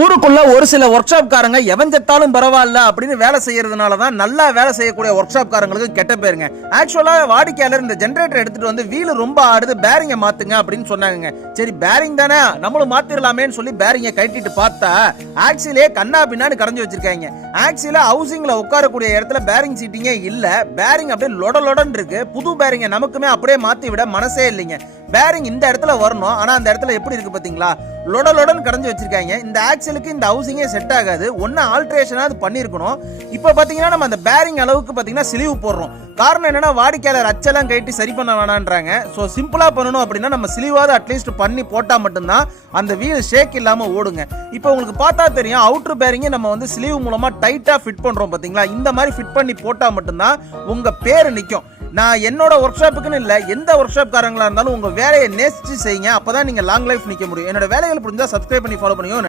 ஊருக்குள்ள ஒரு சில ஒர்க் ஷாப்காரங்க எவஞ்சத்தாலும் எவன் செத்தாலும் பரவாயில்ல அப்படின்னு வேலை செய்யறதுனால தான் நல்லா வேலை செய்யக்கூடிய ஒர்க் ஷாப்காரங்களுக்கு கெட்ட பேருங்க. ஆக்சுவலா வாடிக்கையாளர் இந்த ஜென்ரேட்டர் எடுத்துட்டு வந்து வீல் ரொம்ப ஆடுது பேரிங்க மாத்துங்க அப்படின்னு சொன்னாங்க சரி பேரிங் தானே? நம்மளும் மாத்திரலாமேன்னு சொல்லி பேரிங்க கட்டிட்டு பார்த்தா ஆக்சிலே கண்ணா பின்னான்னு கரைஞ்சு வச்சிருக்காங்க. ஆக்சில ஹவுசிங்ல உட்காரக்கூடிய இடத்துல பேரிங் சீட்டிங்கே இல்ல. பேரிங் அப்படியே லொட லொடன் இருக்கு. புது பேரிங்க நமக்குமே அப்படியே மாத்தி விட மனசே இல்லைங்க. பேரிங் இந்த இடத்துல வரணும். ஆனா அந்த இடத்துல எப்படி இருக்கு பாத்தீங்களா லொட லொடன் கடைஞ்சு வச்சிருக்காங்க. இந்த ஆக்சலுக்கு இந்த ஹவுசிங்கே செட் ஆகாது. ஒன்னு ஆல்ட்ரேஷனாவது பண்ணியிருக்கணும் இப்போ பாத்தீங்கன்னா நம்ம அந்த பேரிங் அளவுக்கு பாத்தீங்கன்னா சிலிவு போடுறோம். காரணம் என்னன்னா வாடிக்கையாளர் அச்செல்லாம் கட்டி சரி பண்ண வேணான்றாங்க. ஸோ சிம்பிளா பண்ணணும் அப்படின்னா நம்ம சிலிவாவது அட்லீஸ்ட் பண்ணி போட்டா மட்டும்தான் அந்த வீல் ஷேக் இல்லாமல் ஓடுங்க. இப்போ உங்களுக்கு பார்த்தா தெரியும் அவுட்ரு பேரிங்கை நம்ம வந்து ஸ்லீவ் மூலமாக டைட்டாக ஃபிட் பண்ணுறோம் பார்த்தீங்களா இந்த மாதிரி ஃபிட் பண்ணி போட்டால் மட்டும்தான் உங்க பேர் நிற்கும் நான் என்னோட ஒர்க் ஷாப்புக்குன்னு இல்லை எந்த ஒர்க் ஷாப்காரங்களாக இருந்தாலும் உங்கள் வேலையை நேசிச்சு செய்யுங்க. அப்பதான் நீங்க லாங் லைஃப் நிற்க முடியும். என்னோட வேலைகள் புரிஞ்சால் சப்ஸ்கிரைப் பண்ணி ஃபாலோ பண்ணுங்க